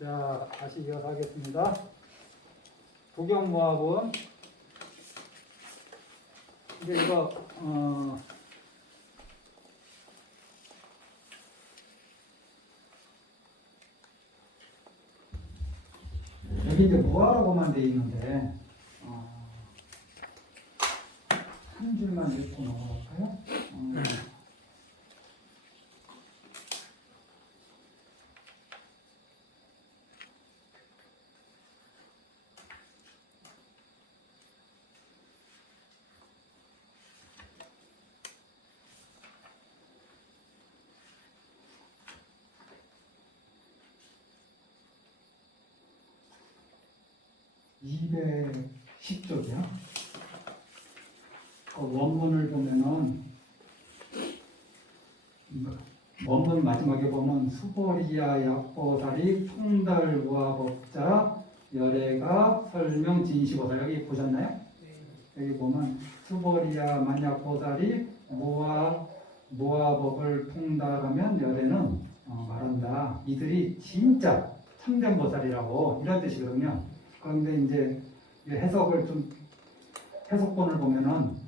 자, 다시 이어서 하겠습니다. 부경모합은 이제 이거 여기 이제 모아라고만 돼 있는데 한 줄만 읽고 넘어갈까요? 210쪽이요. 원문을 보면은 원문 마지막에 보면 수보리야 약보살이 통달무화법자 열애가 설명 진시보살 여기 보셨나요? 여기 보면 수보리야 만약보살이 무화법을 통달하면 열애는 말한다. 이들이 진짜 참전보살이라고 이런 뜻이거든요. 그런데 이제 해석을 좀 해석본을 보면은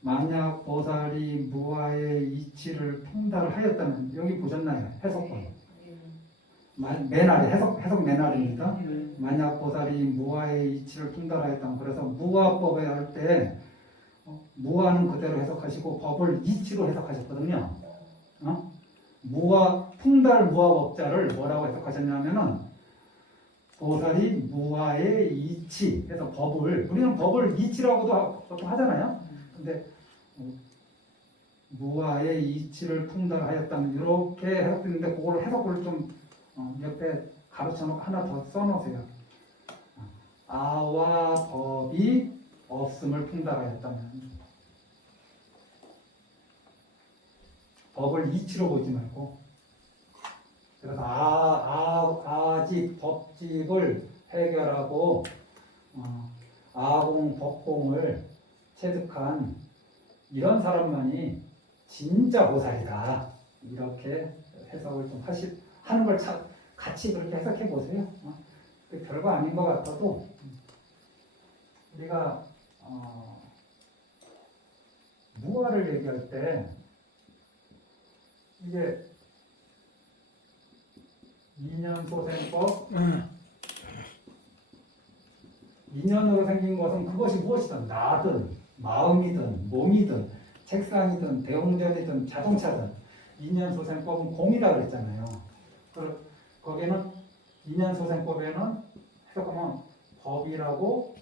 만약 보살이 무아의 이치를 통달하였다면 여기 보셨나요? 해석본 맨 아래 해석 맨 아래입니다. 만약 보살이 무아의 이치를 통달하였다면 그래서 무아법에 할 때 무아는 그대로 해석하시고 법을 이치로 해석하셨거든요. 무아 통달 무아법자를 뭐라고 해석하셨냐면은 보살이 무아의 이치 해서 법을 우리는 법을 이치라고도 보통 하잖아요. 근데 무아의 이치를 통달하였다면 이렇게 해석되는데 그걸 해석을 좀 옆에 가로쳐놓고 하나 더 써놓으세요. 아와 법이 없음을 통달하였다면 법을 이치로 보지 말고 그래서 아집 법집을 해결하고 아공 법공을 체득한 이런 사람만이 진짜 보살이다. 이렇게 해석을 좀 하는 걸 같이 그렇게 해석해 보세요. 별거 아닌 것 같아도 우리가 무아를 얘기할 때 이게 인연소생법 인연으로 생긴 것은 그것이 무엇이든 나든 마음이든 몸이든 책상이든 대웅전이든 자동차든 인연소생법은 공이다 그랬잖아요. 거기는 인연소생법에는 해석하면 법이라고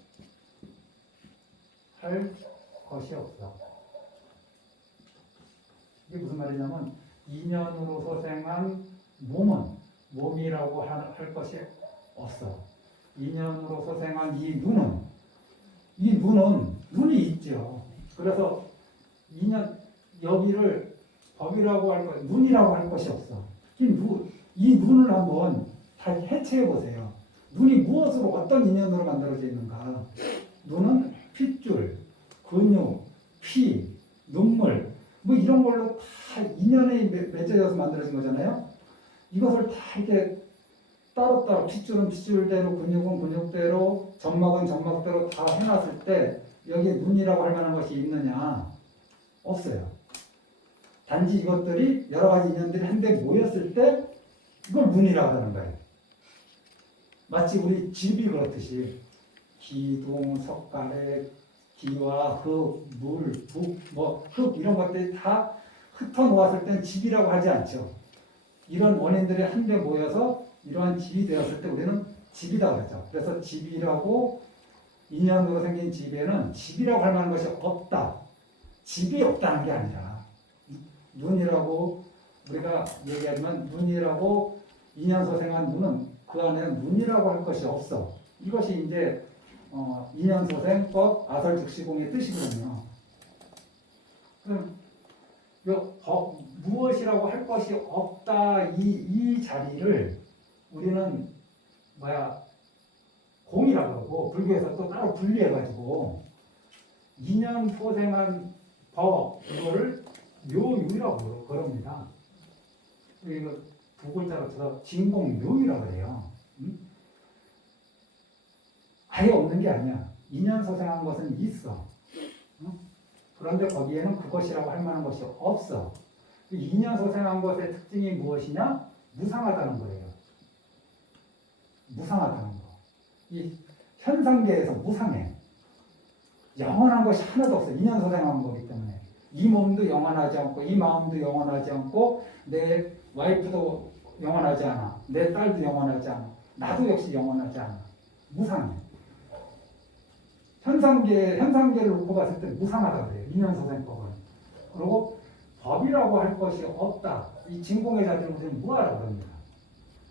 할 것이 없어. 이게 무슨 말이냐면 인연으로 소생한 몸이라고 할 것이 없어. 인연으로 소생한 이 눈은 눈이 있죠. 그래서 여기를 법이라고 할 것, 눈이라고 할 것이 없어. 이 눈을 한번 다 해체해 보세요. 눈이 무엇으로 어떤 인연으로 만들어져 있는가? 눈은 핏줄, 근육, 피, 눈물 뭐 이런 걸로 다 인연에 맺어져서 만들어진 거잖아요. 이것을 다 이렇게 따로따로 핏줄은 핏줄대로 근육은 근육대로 점막은 점막대로 다 해놨을 때 여기에 눈이라고 할 만한 것이 있느냐? 없어요. 단지 이것들이 여러 가지 인연들이 한데 모였을 때 이걸 눈이라고 하는 거예요. 마치 우리 집이 그렇듯이 기둥, 석가래, 기와 흙, 물, 북, 흙 이런 것들이 다 흩어 놓았을 땐 집이라고 하지 않죠. 이런 원인들이 한데 모여서 이러한 집이 되었을 때 우리는 집이다 그러죠. 그래서 집이라고 인연으로 생긴 집에는 집이라고 할 만한 것이 없다. 집이 없다는 게 아니라 눈이라고 우리가 얘기하지만 눈이라고 인연소생한 눈은 그 안에는 눈이라고 할 것이 없어. 이것이 이제 인연소생법 아설즉시공의 뜻이거든요. 그럼 무엇이라고 할 것이 없다 이 자리를 우리는 공이라고 그러고 불교에서 또 따로 분리해가지고 인연 소생한 법 이거를 묘유라고 그럽니다. 이거 두 글자로 쳐서 진공묘유라고 그래요. 아예 없는 게 아니야. 인연소생한 것은 있어. 그런데 거기에는 그것이라고 할 만한 것이 없어. 인연소생한 것의 특징이 무엇이냐? 무상하다는 거예요. 무상하다는 거. 이 현상계에서 무상해. 영원한 것이 하나도 없어. 인연소생한 거기 때문에. 이 몸도 영원하지 않고, 이 마음도 영원하지 않고, 내 와이프도 영원하지 않아. 내 딸도 영원하지 않아. 나도 역시 영원하지 않아. 무상해. 현상계를 놓고 봤을 때 무상하다 그래요. 인연소생법은. 그리고 법이라고 할 것이 없다. 이 진공의 자리를 우리는 무아라고 합니다.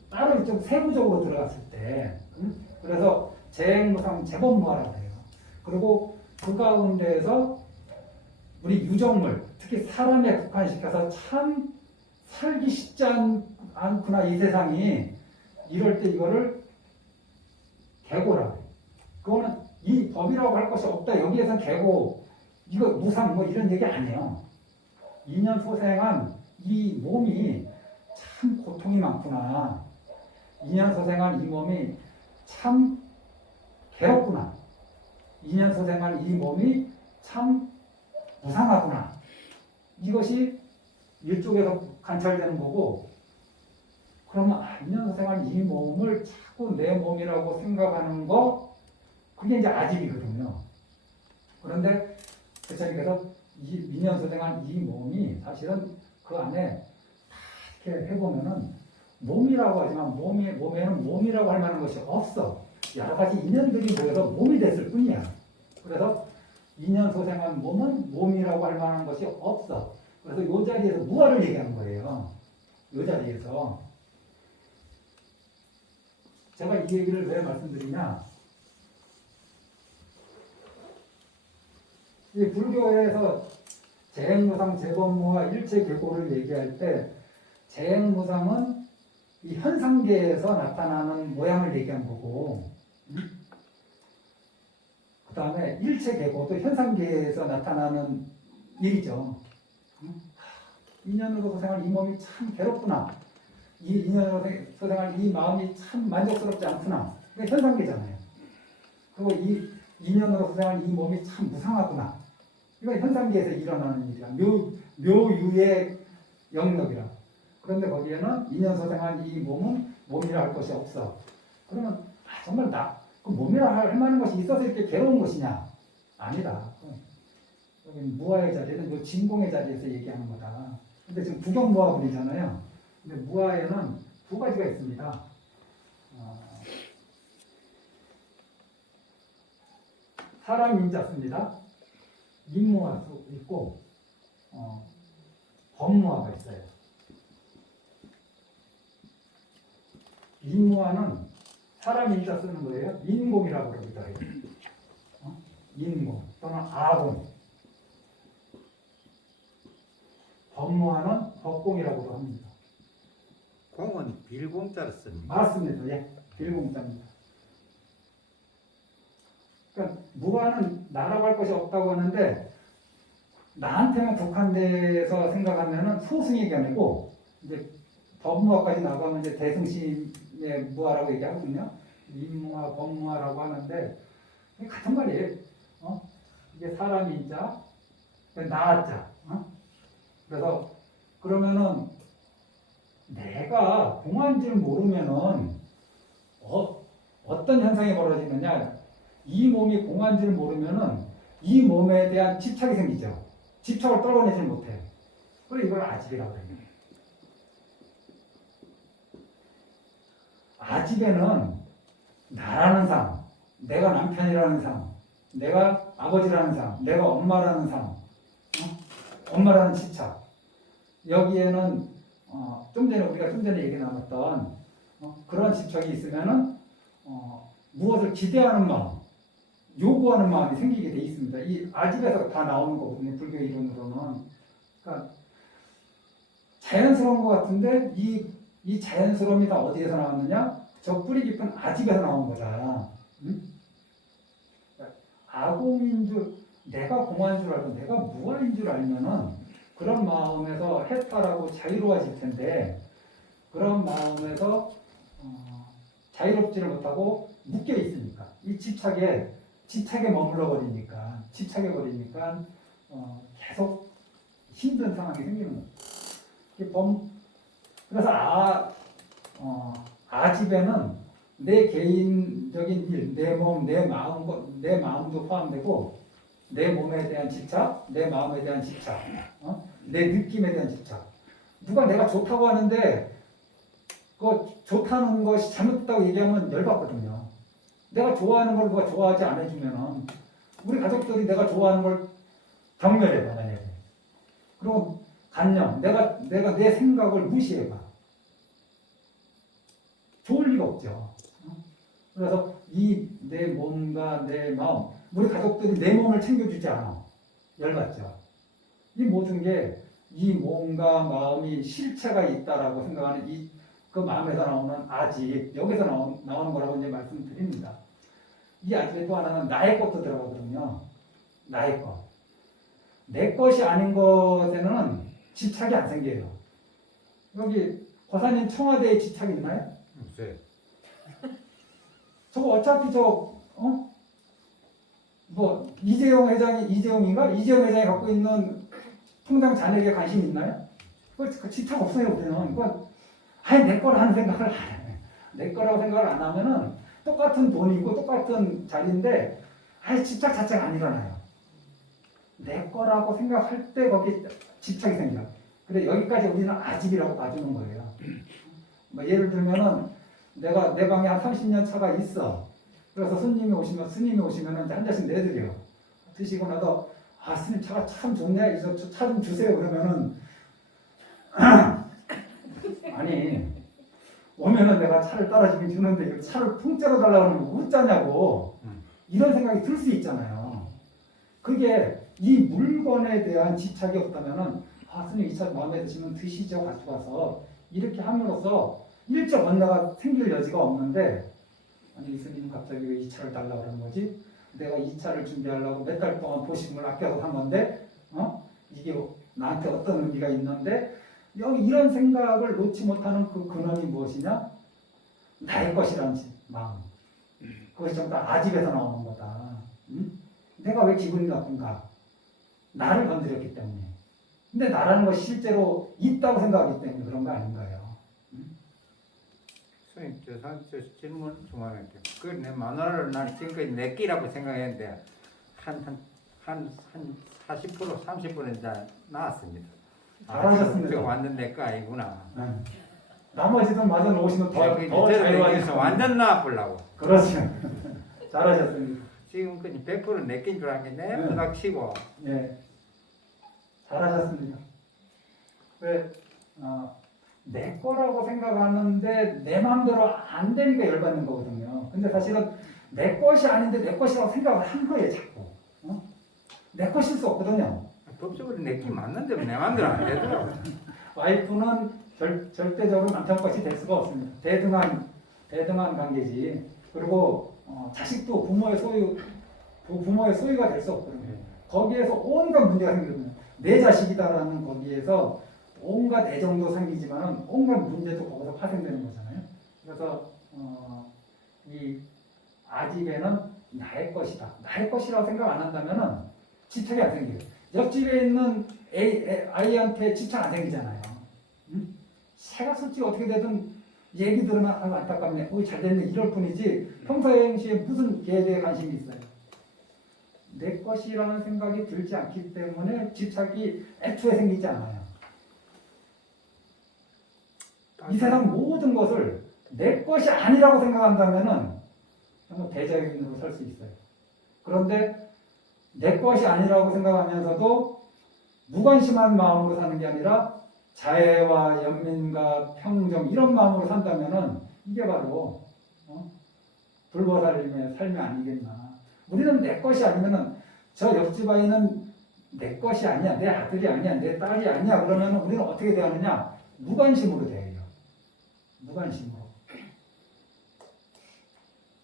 따로 좀 세부적으로 들어갔을 때, 그래서 재행무상 재법무아라고 해요. 그리고 그 가운데에서 우리 유정물, 특히 사람에 국한시켜서 참 살기 쉽지 않구나 이 세상이, 이럴 때 이거를 계고라고 해요. 그거는 이 법이라고 할 것이 없다. 여기에서 계고 이거 무상 뭐 이런 얘기 아니에요. 인연소생한 이 몸이 참 고통이 많구나. 인연소생한 이 몸이 참 괴롭구나. 인연소생한 이 몸이 참 무상하구나. 이것이 일쪽에서 관찰되는 거고, 그러면 인연소생한 이 몸을 자꾸 내 몸이라고 생각하는 거, 그게 이제 아집이거든요. 그런데 부처님께서 이 인연소생한 이 몸이 사실은 그 안에 이렇게 해보면은 몸이라고 하지만 몸에는 몸이라고 할 만한 것이 없어. 여러 가지 인연들이 모여서 몸이 됐을 뿐이야. 그래서 인연소생한 몸은 몸이라고 할 만한 것이 없어. 그래서 이 자리에서 무아를 얘기하는 거예요. 이 자리에서. 제가 이 얘기를 왜 말씀드리냐. 이 불교에서 재행무상, 재법무와 일체계고를 얘기할 때 재행무상은 이 현상계에서 나타나는 모양을 얘기한 거고, 그 다음에 일체계고도 현상계에서 나타나는 일이죠. 인연으로 소생할 이 몸이 참 괴롭구나. 이 인연으로 소생할 이 마음이 참 만족스럽지 않구나. 그게 현상계잖아요. 그리고 이 인연으로 소생할 이 몸이 참 무상하구나. 이건 현상계에서 일어나는 일이야. 묘유의 영역이라. 그런데 거기에는 인연소생한 이 몸은 몸이라 할 것이 없어. 그러면 정말 그 몸이라 할 만한 것이 있어서 이렇게 괴로운 것이냐? 아니다. 여기 무아의 자리는 이 진공의 자리에서 얘기하는 거다. 근데 지금 부경무아분이잖아요. 근데 무아에는 두 가지가 있습니다. 사람 인자입니다. 인무아도 있고 법무아가 있어요. 인무아는 사람 인자 쓰는 거예요. 인공이라고 그러기도 해요. 인공 또는 아공. 법무아는 법공이라고도 합니다. 공은 빌공자를 씁니다. 맞습니다. 예, 빌공자입니다. 그러니까 무아는 나라고 할 것이 없다고 하는데 나한테만 국한돼서 생각하면은 소승의 견해고, 이제 법무아까지 나가면 이제 대승신의 무아라고 얘기하거든요. 인무아, 법무아라고 하는데 같은 말이에요. 이게 사람 인자, 나자. 그래서 그러면은 내가 공한 줄 모르면은 어떤 현상이 벌어지느냐? 이 몸이 공한 줄 모르면은 이 몸에 대한 집착이 생기죠. 집착을 떨궈내지 못해. 그래서 이걸 아집이라고 해요. 아집에는 나라는 삶, 내가 남편이라는 삶, 내가 아버지라는 삶, 내가 엄마라는 삶, 엄마라는 집착. 여기에는 우리가 좀 전에 얘기 나눴던 그런 집착이 있으면은 무엇을 기대하는 마음, 요구하는 마음이 생기게 돼 있습니다. 이 아집에서 다 나오는 거거든요. 불교 이론으로는. 그러니까 자연스러운 것 같은데 이 자연스러움이 다 어디에서 나왔느냐? 저 뿌리 깊은 아집에서 나온 거다. 아공인 줄, 내가 공한 줄 알고 내가 무아인 줄 알면은 그런 마음에서 해탈하고 자유로워질 텐데, 그런 마음에서 자유롭지를 못하고 묶여 있으니까 이 집착에 머물러 버리니까 계속 힘든 상황이 생기는 거예요. 그래서 아집에는 내 개인적인 일, 내 몸, 내 마음도 포함되고 내 몸에 대한 집착, 내 마음에 대한 집착, 내 느낌에 대한 집착. 누가 내가 좋다고 하는데 그 좋다는 것이 잘못됐다고 얘기하면 열받거든요. 내가 좋아하는 걸 누가 좋아하지 않아주면은 우리 가족들이 내가 좋아하는 걸 경멸해봐 만약에. 그리고 간념, 내가 내 생각을 무시해봐. 좋을 리가 없죠. 그래서 이 내 몸과 내 마음, 우리 가족들이 내 몸을 챙겨주지 않아. 열받죠. 이 모든 게 이 몸과 마음이 실체가 있다라고 생각하는 그 마음에서 나오는 아집, 여기서 나오는 거라고 이제 말씀드립니다. 이 아집에 또 하나는 나의 것도 들어가거든요. 나의 것. 내 것이 아닌 것에는 집착이 안 생겨요. 여기 고사님 청와대에 집착이 있나요? 없어요. 저거 어차피 이재용 회장이 갖고 있는 통장 잔액에 관심 있나요? 그 집착 없어요, 우리는. 내 거라 하는 생각을 안 해. 내 거라고 생각을 안 하면은 똑같은 돈이고 똑같은 자리인데, 집착 자체가 안 일어나요. 내 거라고 생각할 때 거기 집착이 생겨. 그래, 여기까지 우리는 아집이라고 봐주는 거예요. 예를 들면은, 내가 내 방에 한 30년 차가 있어. 그래서 스님이 오시면 이제 한 잔씩 내드려. 드시고 나서 스님 차가 참 좋네. 차 좀 주세요. 그러면은 아니 오면은 내가 차를 따라주긴 주는데 차를 통째로 달라고 하면 웃자냐고 이런 생각이 들 수 있잖아요. 그게 이 물건에 대한 집착이 없다면은 스님 이 차 마음에 드시면 드시죠. 가지고 와서 이렇게 함으로써 일적 원나가 생길 여지가 없는데 아니 이 스님은 갑자기 왜 이 차를 달라고 하는 거지? 내가 이 차를 준비하려고 몇 달 동안 보식금을 아껴서 산 건데 이게 나한테 어떤 의미가 있는데 여기 이런 생각을 놓지 못하는 그 근원이 무엇이냐? 나의 것이라는 마음. 그것이 전부 다 아집에서 나오는 거다. 내가 왜 기분이 나쁜가? 나를 건드렸기 때문에. 근데 나라는 것이 실제로 있다고 생각하기 때문에 그런 거 아닌가요? 선생님, 저 질문 좀 하는데, 내 마누라를 난 지금까지 내 끼라고 생각했는데, 한 40%, 30%는 이제 나왔습니다. 잘하셨습니다. 저 완전 내 거 아니구나. 나머지는 맞아 놓으시면 더 자유화해서 완전 나와보려고. 그렇죠. 잘하셨습니다. 지금까지 100% 내 끼인 줄 알았는데, 내가 치고. 예, 잘하셨습니다. 왜 내 거라고 생각하는데 내 마음대로 안 되니까 열받는 거거든요. 근데 사실은 내 것이 아닌데 내 것이라고 생각을 한 거예요, 자꾸. 내 것일 수 없거든요. 법적으로 내 끼 맞는데 내 마음대로 안 되더라고. 와이프는 절대적으로 남편 것이 될 수가 없습니다. 대등한 관계지. 그리고 자식도 부모의 소유가 될 수 없거든요. 거기에서 온갖 문제가 생기거든요. 내 자식이다라는 거기에서 온갖 애정도 생기지만은 온갖 문제도 거기서 파생되는 거잖아요. 그래서 이 아집에는 나의 것이다. 나의 것이라고 생각 안 한다면은 집착이 안 생겨요. 옆집에 있는 아이한테 집착 안 생기잖아요. 새가 솔직히 어떻게 되든 얘기 들으면 안타깝네. 잘 됐네. 이럴 뿐이지 평소에 무슨 걔에 대해 관심이 있어요. 내 것이라는 생각이 들지 않기 때문에 집착이 애초에 생기지 않아요. 이 세상 모든 것을 내 것이 아니라고 생각한다면은 정말 대자연으로 살 수 있어요. 그런데 내 것이 아니라고 생각하면서도 무관심한 마음으로 사는 게 아니라 자애와 연민과 평정 이런 마음으로 산다면은 이게 바로 불보살님의 삶이 아니겠나. 우리는 내 것이 아니면은 저 옆집 아이는 내 것이 아니야, 내 아들이 아니야, 내 딸이 아니야. 그러면 우리는 어떻게 대하느냐? 무관심으로 대해요. 무관심으로.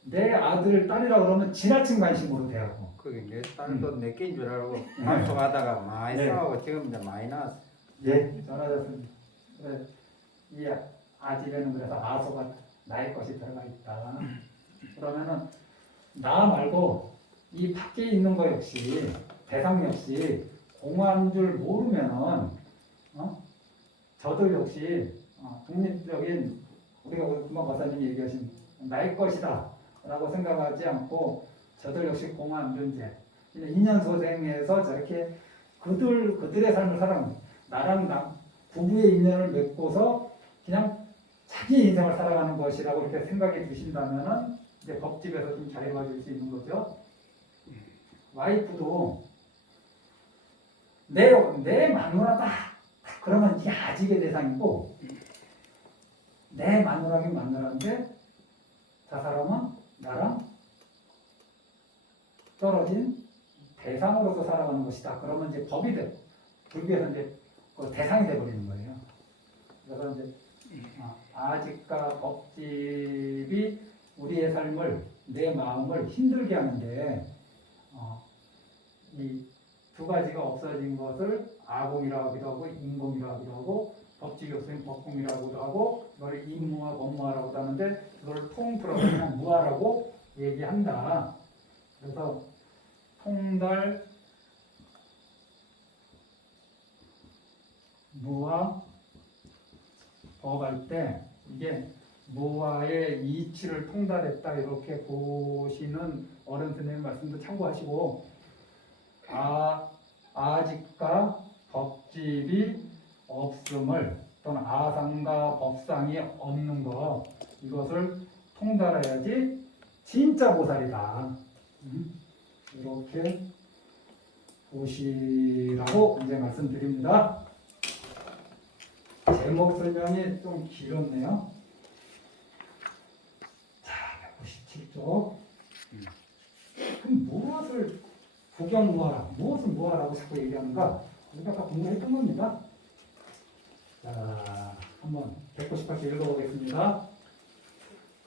내 아들, 딸이라 그러면 지나친 관심으로 대하고. 그게 내 딸도 내 끼인 줄 알고 방송하다가 많이 싸우고 지금 이제 많이 나왔어. 예, 잘하셨습니다. 이 아집에는 그래서 아소가 나의 것이 들어가 있다. 그러면은 나 말고 이 밖에 있는 거 역시 대상 역시 공허한 줄 모르면은 저들 역시 독립적인 우리가 금방 박사님이 얘기하신 나의 것이다 라고 생각하지 않고 저들 역시 공허한 존재 인연소생에서 저렇게 그들의 삶을 살아가는 나랑 나 부부의 인연을 맺고서 그냥 자기 인생을 살아가는 것이라고 이렇게 생각해 주신다면은 이제 법집에서 좀 자유화될 수 있는 거죠. 와이프도 내 마누라다 그러면 이게 아직의 대상이고 내 마누라긴 마누라인데 저 사람은 나랑 떨어진 대상으로서 살아가는 것이다. 그러면 이제 법이 돼 불교에서 이제 그 대상이 돼버리는 거예요. 그래서 이제 아직과 법집이 우리의 삶을 내 마음을 힘들게 하는데 이 두 가지가 없어진 것을 아공이라고 하기도 하고 인공이라고 하기도 하고 법집이 없으면 법공이라고도 하고 그걸 인무와 법무화라고도 하는데 그걸 통틀어서 그냥 무화라고 얘기한다. 그래서 통달 무화 법할 때 이게 무화의 이치를 통달했다 이렇게 보시는 어른 선생님 말씀도 참고하시고 아직과 법집이 없음을 또는 아상과 법상이 없는 것 이것을 통달해야지 진짜 보살이다. 이렇게 보시라고 이제 말씀드립니다. 제목 설명이 좀 길었네요. 자, 197쪽. 그럼 무엇을 구경무화라, 무엇은 무화라고 자꾸 얘기하는가? 우리가 아까 공부했던 겁니다. 자, 한번 198쪽 읽어보겠습니다.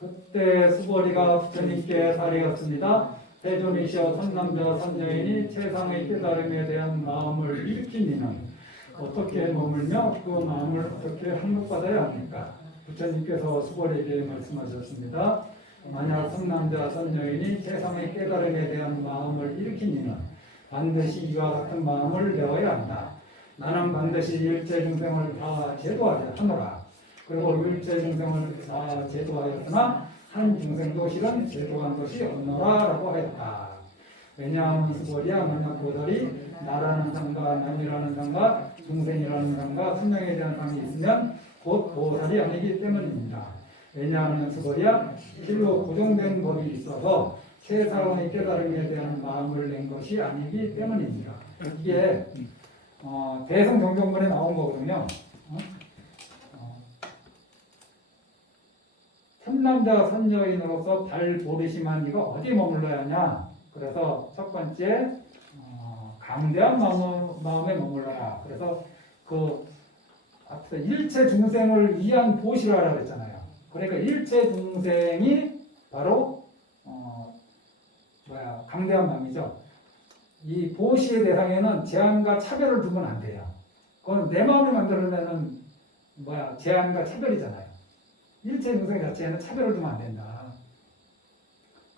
그때 수보리가 부처님께 사리었습니다. 대존이시여 선남자 선여인이 세상의 깨달음에 대한 마음을 일으킨 이는 어떻게 머물며 그 마음을 어떻게 항복받아야 합니까? 부처님께서 수보리에게 말씀하셨습니다. 만약 선남자 선여인이 세상의 깨달음에 대한 마음을 일으킨 이는 반드시 이와 같은 마음을 내어야 한다. 나는 반드시 일체 중생을 다 제도하자 하노라. 그리고 일체 중생을 다 제도하였으나 한 중생도 실은 제도한 것이 없노라 라고 하였다. 왜냐하면 수보리야 만약 보살이 나라는 상과 남이라는 상과 중생이라는 상과 수명에 대한 상이 있으면 곧 보살이 아니기 때문입니다. 왜냐하면 수보리야 실로 고정된 법이 있어서 세상의 깨달음에 대한 마음을 낸 것이 아니기 때문입니다. 이게 대성경전문에 나온 거거든요. 선남자 선여인으로서 발보리심한 이가 어디에 머물러야 하냐? 그래서 첫 번째 강대한 마음에 머물러라. 그래서 앞서 일체 중생을 위한 보시라라 그랬잖아요. 그러니까 일체 중생이 바로 강대한 마음이죠. 이 보시의 대상에는 제한과 차별을 두면 안 돼요. 그건 내 마음에 만들어내는 제한과 차별이잖아요. 일체 중생 자체에는 차별을 두면 안 된다.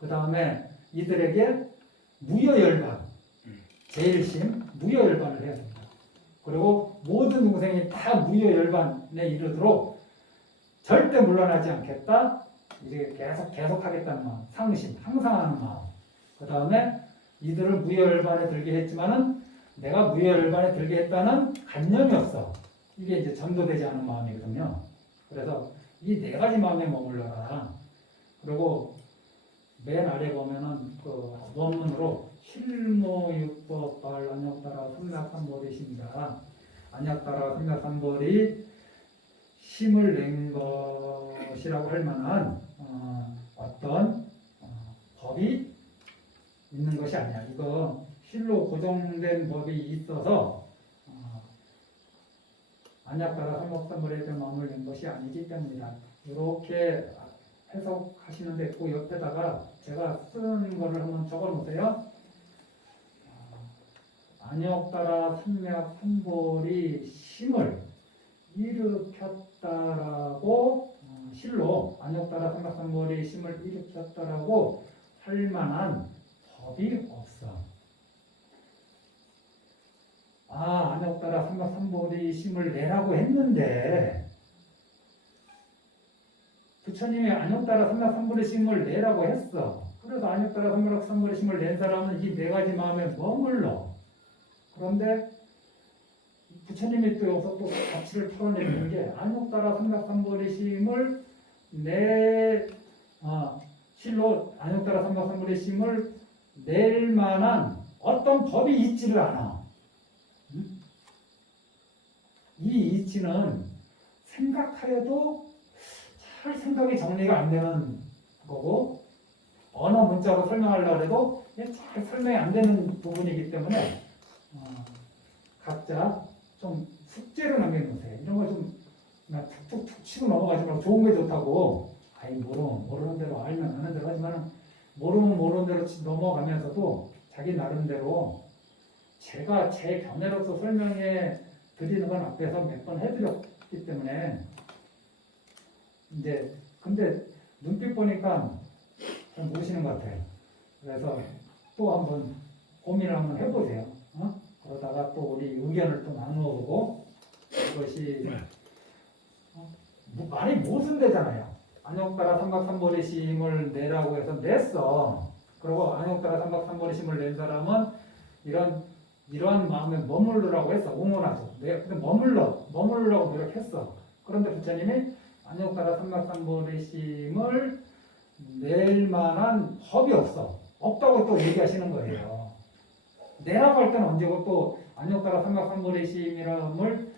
그 다음에 이들에게 무여열반, 제일심, 무여열반을 해야 됩니다. 그리고 모든 중생이 다 무여열반에 이르도록 절대 물러나지 않겠다. 이제 계속하겠다는 마음, 상심, 항상 하는 마음. 그 다음에 이들을 무여열반에 들게 했지만은 내가 무여열반에 들게 했다는 관념이 없어. 이게 이제 전도되지 않은 마음이거든요. 그래서 이 네 가지 마음에 머물러라. 그리고 맨 아래 보면은 그 원문으로 실무육법발 안약따라 삼략삼벌이십니다. 안약따라 삼략삼벌이 힘을 낸 것이라고 할 만한 어떤 법이 있는 것이 아니야. 이거 실로 고정된 법이 있어서 안약따라 삼략삼벌에 대한 마음을 낸 것이 아니기 때문이다. 이렇게 해석하시는데 그 옆에다가 제가 쓰는 거를 한번 적어 놓으세요. 안약 따라 삼약 삼벌이 심을 일으켰다라고 실로 안욕따라 삼각삼보리 심을 일으켰다라고 할 만한 법이 없어. 안욕따라 삼각삼보리 심을 내라고 했는데 부처님이 안욕따라 삼각삼보리 심을 내라고 했어. 그래서 안욕따라 삼각삼보리 심을 낸 사람은 이 네 가지 마음에 머물러. 그런데 부처님이 또 여기서 또 가치를 털어내는 게 안욕따라 삼각삼보리 심을 실로 안욕따라 삼각삼보리 심을 낼 만한 어떤 법이 있지를 않아. 이 이치는 생각하여도 잘 생각이 정리가 안 되는 거고 언어 문자로 설명하려고 해도 잘 설명이 안 되는 부분이기 때문에 각자 좀 숙제를 남겨놓으세요. 이런 거 좀 툭툭툭 치고 넘어가지 말고 좋은 게 좋다고 모르는 대로 알면 아는 대로 하지만 모르면 모르는 대로 넘어가면서도 자기 나름대로 제가 제 견해로서 설명해 드리는 건 앞에서 몇 번 해드렸기 때문에 이제 근데 눈빛 보니까 좀 모르시는 것 같아요. 그래서 또 한번 고민을 한번 해보세요. 그러다가 또 우리 의견을 또 나누어보고 이것이 말이 무슨 되잖아요. 안욕따라 삼각삼보리 심을 내라고 해서 냈어. 그리고 안욕따라 삼각삼보리 심을 낸 사람은 이러한 마음에 머물르라고 했어. 응원하죠. 근데 머물르라고 노력했어. 그런데 부처님이 안욕따라 삼각삼보리 심을 낼 만한 법이 없어. 없다고 또 얘기하시는 거예요. 내라고 할 때는 언제고 또 안욕따라 삼각삼보리 심이람을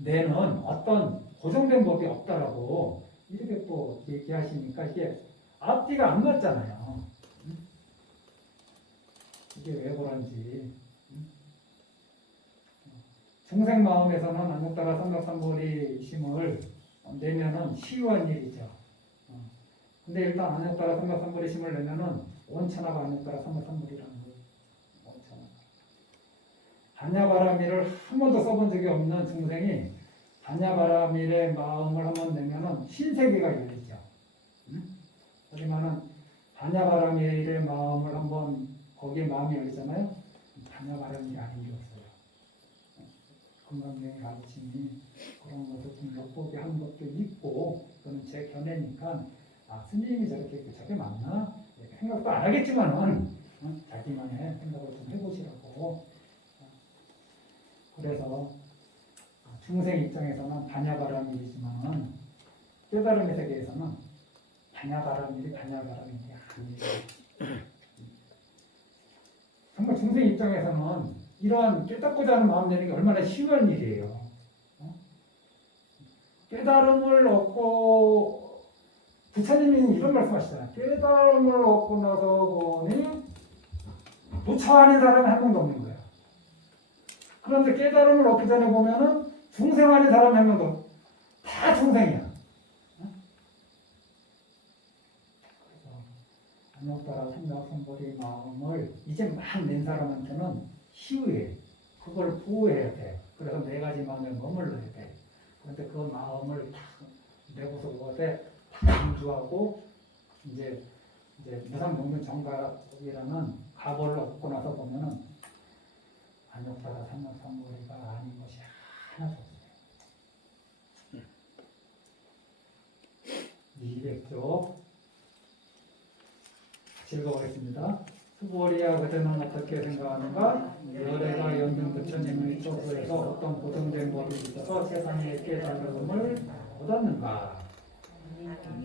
내는 어떤 고정된 법이 없다라고 이렇게 또 얘기하시니까 이게 앞뒤가 안 맞잖아요. 이게 왜 그런지. 중생 마음에서는 안욕따라 삼각삼보리 심을 내면은 시유한 일이죠. 근데 일단 안욕따라 삼각삼보리 심을 내면은 온천하가 안욕따라 삼각삼보리라는 거예요. 온천하. 반야바라밀을 한 번도 써본 적이 없는 중생이 반야바라밀의 마음을 한번 내면은 신세계가 열리죠. 하지만은 반야바라밀의 마음을 한번 거기에 마음이 열리잖아요. 반야바라밀이 아닌 게 없어요. 건강경의 가르침이 그런 것을 좀 엿보게 한 것도 있고, 그건 제 견해니까 스님이 저게 맞나? 생각도 안 하겠지만은 자기만의 생각을 좀 해보시라고. 그래서 중생 입장에서는 반야바라밀이지만은 깨달음의 세계에서는 반야바라밀이 아니에요. 정말 중생 입장에서는 이러한 깨닫고자 하는 마음 내는 게 얼마나 쉬운 일이에요. 깨달음을 얻고 부처님이 이런 말씀하시잖아요. 깨달음을 얻고 나서 보니 부처 아닌 사람이 한 명도 없는 거예요. 그런데 깨달음을 얻기 전에 보면은 중생 아닌 사람이 한 명도 다 중생이야. 안욕따라 삼각삼보리 마음을 이제 막 낸 사람한테는 희우해. 그걸 보호해야 돼. 그래서 네 가지 마음에 머물러야 돼. 그런데 그 마음을 탁 내고서 그것에 탁 강조하고 이제 무상명륜 정각이라는 가보를 얻고 나서 보면은 안욕따라 삼각삼보리가 아닌 것이 하나도 없어요. 200조 읽어보겠습니다. 수보리야 그대는 어떻게 생각하는가? 열애가 연등 부처님의 처소에서 어떤 고정된 법이 있어서 세상의 깨달음을 얻었는가?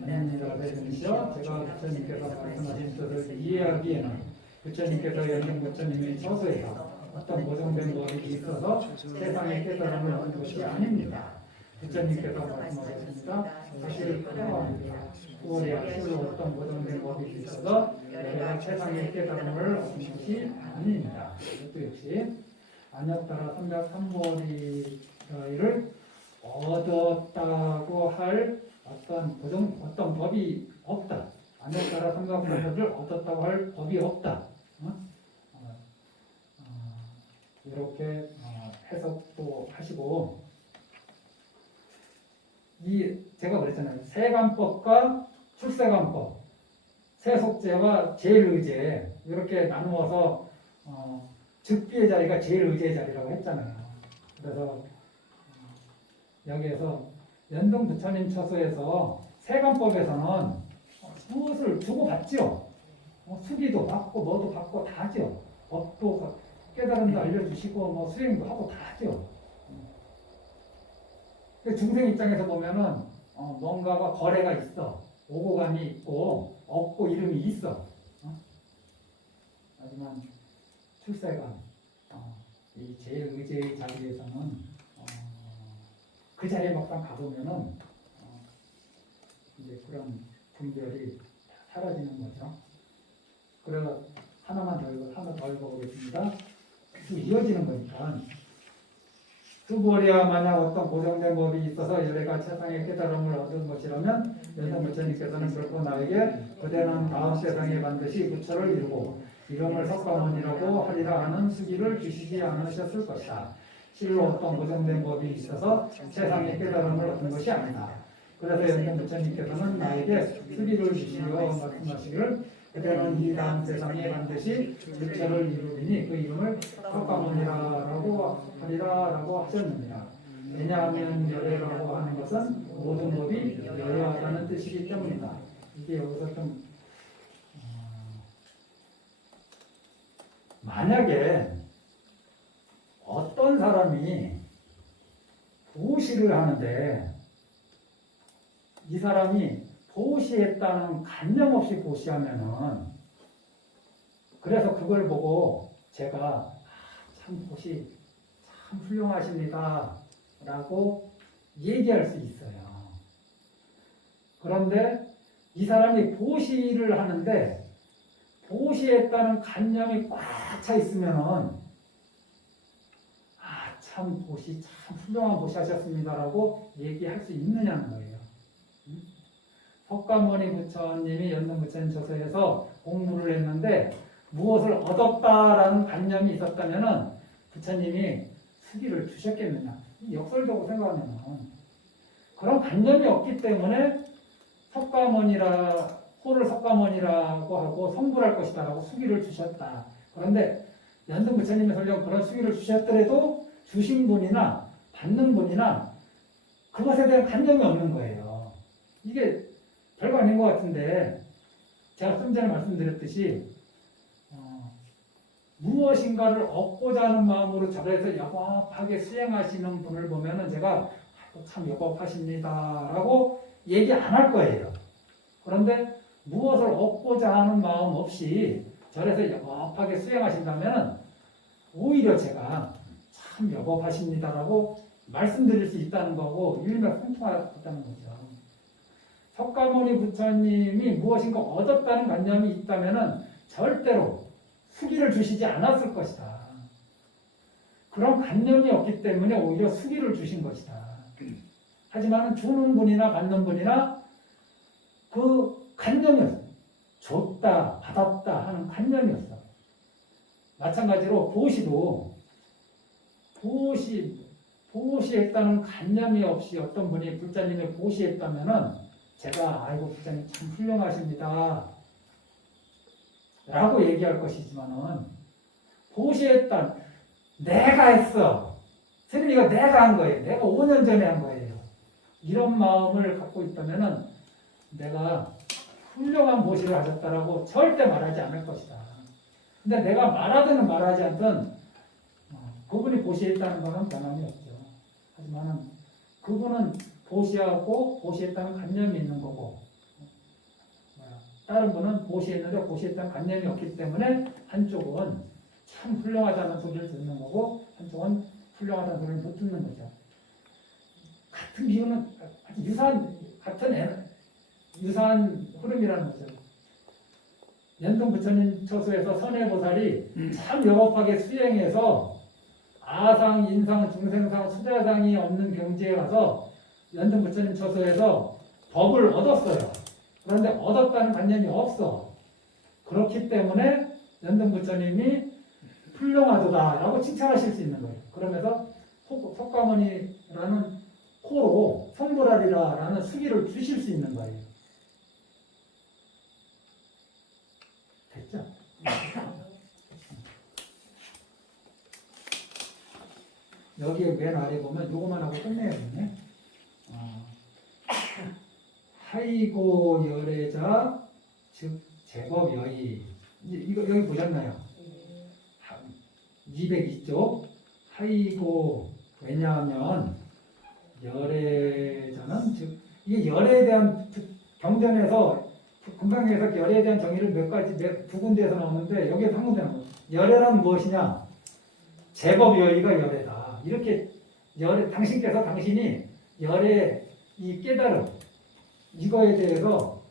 아닙니다. 대중이죠. 제가 부처님께서 말씀하신 뜻을 이해하기에는 부처님께서 연등 부처님의 처소에서 어떤 고정된 법이 있어서 세상의 깨달음을 얻은 것이 아닙니다. 부처님께서 말씀하셨습니다. 사실 그러합니다. 수보리야 실로 어떤 고정된 법이 있어서 내가 세상의 깨달음을 얻은 것이 아닙니다. 이것도 역시 안욕따라 삼각삼보리를 얻었다고 할 어떤 법이 없다. 안욕따라 삼각삼보리를 얻었다고 할 법이 없다. 이렇게 해석도 하시고 제가 그랬잖아요. 세관법과 출세관법, 세속제와 제일의제 이렇게 나누어서 즉비의 자리가 제일의제의 자리라고 했잖아요. 그래서 여기에서 연등 부처님 처소에서 세관법에서는 무엇을 주고 받죠. 수기도 받고 뭐도 받고 다 하죠. 법도 깨달음도 알려주시고 뭐 수행도 하고 다 하죠. 중생 입장에서 보면은 뭔가가 거래가 있어. 오고 감이 있고 없고 이름이 있어. 하지만 출세관 이 제일의제의 자리에서는 그 자리에 막상 가보면은 이제 그런 분별이 사라지는 거죠. 그래서 하나 더 읽어보겠습니다. 계속 이어지는 거니까. 수보리야 만약 어떤 고정된 법이 있어서 열애가 세상의 깨달음을 얻은 것이라면 연등 부처님께서는 결코 나에게 그대는 다음 세상에 반드시 부처를 이루고 이름을 석가모니라고 하리라 하는 수기를 주시지 않으셨을 것이다. 실로 어떤 고정된 법이 있어서 세상의 깨달음을 얻은 것이 아니다. 그래서 연등 부처님께서는 나에게 수기를 주시어 말씀하시기를 그대는 이 다음 세상에 반드시 부처를 이루리니 그 이름을 석가모니라고 하리라라고 하셨느니라. 왜냐하면 열애라고 하는 것은 모든 법이 열애하다는 뜻이기 때문이다. 이게 여기서 좀 만약에 어떤 사람이 보시를 하는데 이 사람이 보시했다는 관념 없이 보시하면은 그래서 그걸 보고 제가 참 보시 참 훌륭하십니다 라고 얘기할 수 있어요. 그런데 이 사람이 보시를 하는데 보시했다는 관념이 꽉 차 있으면은 참 보시 참 훌륭한 보시 하셨습니다라고 얘기할 수 있느냐는 거예요. 석가모니 부처님이 연등 부처님 저서에서 공부를 했는데 무엇을 얻었다라는 관념이 있었다면은 부처님이 수기를 주셨겠느냐? 역설적으로 생각하면은 그런 관념이 없기 때문에 호를 석가모니라고 하고 성불할 것이다라고 수기를 주셨다. 그런데 연등 부처님의 설령 그런 수기를 주셨더라도 주신 분이나 받는 분이나 그것에 대한 관념이 없는 거예요. 이게 별거 아닌 것 같은데 제가 좀 전에 말씀드렸듯이 무엇인가를 얻고자 하는 마음으로 절에서 여법하게 수행하시는 분을 보면은 제가 참 여법하십니다 라고 얘기 안 할 거예요. 그런데 무엇을 얻고자 하는 마음 없이 절에서 여법하게 수행하신다면 오히려 제가 참 여법하십니다 라고 말씀드릴 수 있다는 거고 일맥상통하다는 거죠. 석가모니 부처님이 무엇인가 얻었다는 관념이 있다면 절대로 수기를 주시지 않았을 것이다. 그런 관념이 없기 때문에 오히려 수기를 주신 것이다. 하지만 주는 분이나 받는 분이나 그 관념이었어. 줬다, 받았다 하는 관념이었어. 마찬가지로 보시도 보시했다는 관념이 없이 어떤 분이 불자님의 보시했다면은 제가 아이고 부처님 참 훌륭하십니다 라고 얘기할 것이지만은 보시했다 내가 했어 스님이가 내가 한 거예요. 내가 5년 전에 한 거예요. 이런 마음을 갖고 있다면은 내가 훌륭한 보시를 하셨다라고 절대 말하지 않을 것이다. 근데 내가 말하든 말하지 않든 그분이 보시했다는 것은 변함이 없죠. 하지만은 그분은 보시하고 보시했다는 관념이 있는 거고 다른 분은 보시했는데 보시했다는 관념이 없기 때문에 한쪽은 참 훌륭하다는 소리를 듣는 거고 한쪽은 훌륭하다는 소리를 못 듣는 거죠. 같은 기운은 아주 유사한 흐름이라는 거죠. 연등 부처님 처소에서 선해보살이 참 영업하게 수행해서 아상, 인상, 중생상, 수자상이 없는 경지에 가서 연등 부처님 처소에서 법을 얻었어요. 그런데 얻었다는 관념이 없어. 그렇기 때문에 연등 부처님이 훌륭하도다 라고 칭찬하실 수 있는 거예요. 그러면서 석가모니라는 코로 성불하리라라는 수기를 주실 수 있는 거예요. 됐죠? 여기에 맨 아래 보면 요거만 하고 끝내야겠네. 하이고 열애자 즉 제법 여의. 이거 여기 보셨나요? 202쪽. 하이고 왜냐하면 열애자는 즉 이게 열애에 대한 경전에서 금강에서 열애에 대한 정의를 두 군데에서 나오는데 여기에 한 군데 나와요. 열애란 무엇이냐? 제법 여의가 열애다. 이렇게 열애 당신이 열애 이 깨달음 이거에 대해서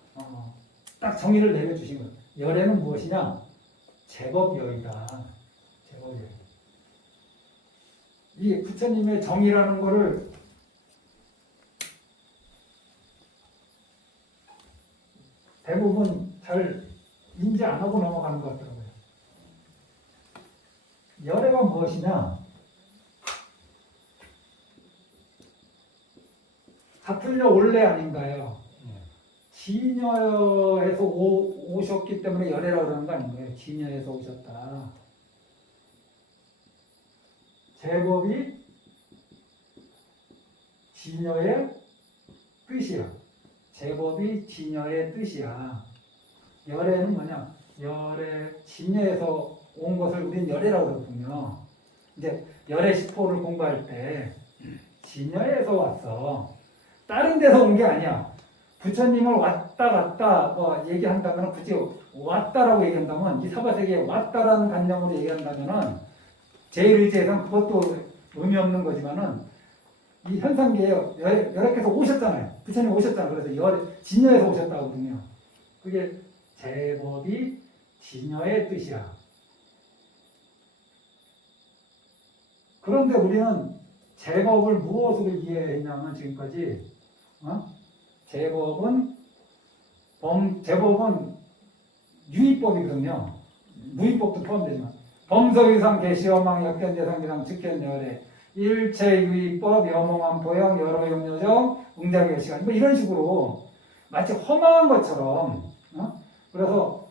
딱 정의를 내려주신 거예요. 열애는 무엇이냐? 제법 여의다. 제법 여의. 이 부처님의 정의라는 거를 대부분 잘 인지 안 하고 넘어가는 것 같더라고요. 열애가 무엇이냐? 가풀려 올래 아닌가요? 진여에서 오셨기 때문에 열애라고 그러는 거 아닌가요? 진여에서 오셨다. 제법이 진여의 뜻이야. 제법이 진여의 뜻이야. 열애는 뭐냐? 열애, 진여에서 온 것을 우리는 열애라고 그러거든요. 이제 열애 식포를 공부할 때 진여에서 왔어. 다른 데서 온 게 아니야. 부처님을 왔다 갔다 뭐 얘기한다면 굳이 왔다라고 얘기한다면 이 사바세계에 왔다라는 관념으로 얘기한다면은 제1의제에서는 그것도 의미 없는 거지만은 이 현상계에 열애께서 오셨잖아요. 부처님 오셨잖아요. 그래서 진여에서 오셨다고 하거든요. 그게 제법이 진여의 뜻이야. 그런데 우리는 제법을 무엇으로 이해했냐면 지금까지 제법은 유의법이거든요. 무의법도 포함되지만 범서위상 계시어망 역견대상기상 즉견열애 일체유의법 여몽한 보영 여러용여정 응자계시간 뭐 이런 식으로 마치 허망한 것처럼 그래서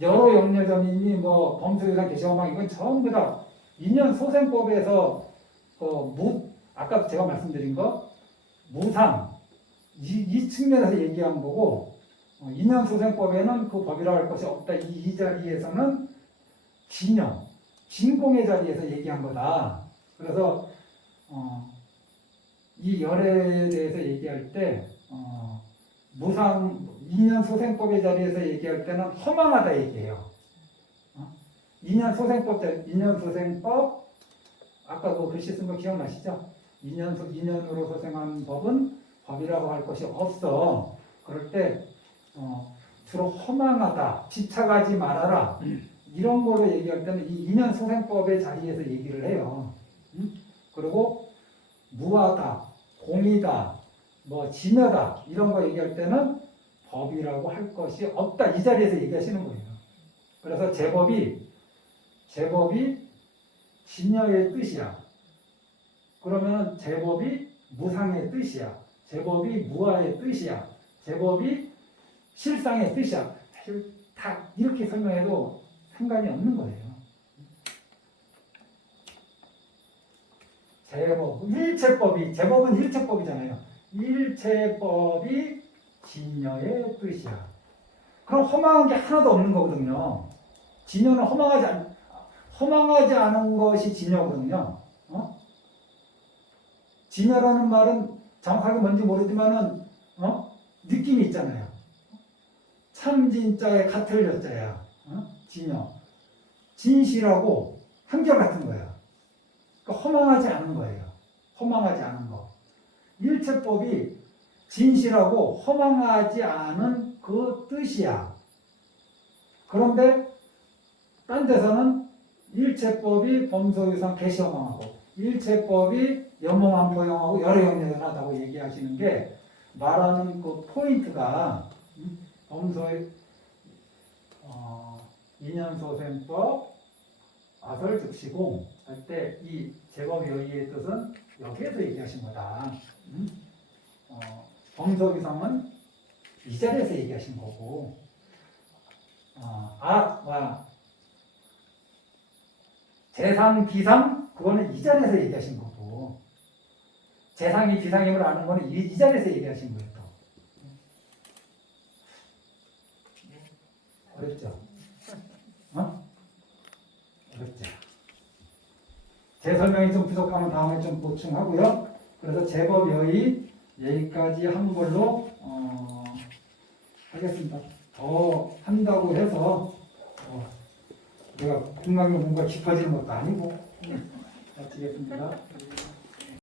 여러용여정이니 뭐 범서위상 계시어망 이건 전부 다 인연소생법에서 아까 제가 말씀드린 거 무상 이 측면에서 얘기한 거고 인연소생법에는 그 법이라고 할 것이 없다. 이 자리에서는 진영, 진공의 자리에서 얘기한 거다. 그래서 이 열애에 대해서 얘기할 때 무상 인연소생법의 자리에서 얘기할 때는 허망하다 얘기해요. 인연소생법 아까 그 글씨 쓴 거 기억나시죠? 인연으로 소생한 법은 법이라고 할 것이 없어. 그럴 때 주로 허망하다, 집착하지 말아라 이런 걸로 얘기할 때는 이 인연소생법의 자리에서 얘기를 해요. 그리고 무하다, 공이다, 뭐 진여다 이런 거 얘기할 때는 법이라고 할 것이 없다 이 자리에서 얘기하시는 거예요. 그래서 제법이 진여의 뜻이야. 그러면 제법이 무상의 뜻이야. 제법이 무아의 뜻이야. 제법이 실상의 뜻이야. 사실 다 이렇게 설명해도 상관이 없는 거예요. 제법은 일체법이잖아요. 일체법이 진여의 뜻이야. 그럼 허망한 게 하나도 없는 거거든요. 진여는 허망하지 않은 것이 진여거든요. 진여라는 말은 정확하게 뭔지 모르지만은 느낌이 있잖아요. 참진자에 같을 여자야. 진여. 진실하고 한결같은 거야. 그러니까 허망하지 않은 거예요. 허망하지 않은 거. 일체법이 진실하고 허망하지 않은 그 뜻이야. 그런데 딴 데서는 일체법이 범소유상 개시허망하고 일체법이 여몽한 보영하고 여러영연하다고 얘기하시는 게 말하는 그 포인트가 범소의 인연소생법 아설 즉시공 할 때 이 제법 여의의 뜻은 여기에서 얘기하신 거다. 범석이상은 이 자리에서 얘기하신 거고, 악과 재상, 비상 그거는 이 자리에서 얘기하신 거고, 재상이 비상임을 아는 거는 이 자리에서 얘기하신 거예요. 또. 어렵죠? 어렵죠? 제 설명이 좀 부족하면 다음에 좀 보충하고요. 그래서 제법 여의 여기까지 한 걸로 하겠습니다. 더 한다고 해서 내가 공강이 뭔가 깊어지는 것도 아니고 마치겠습니다.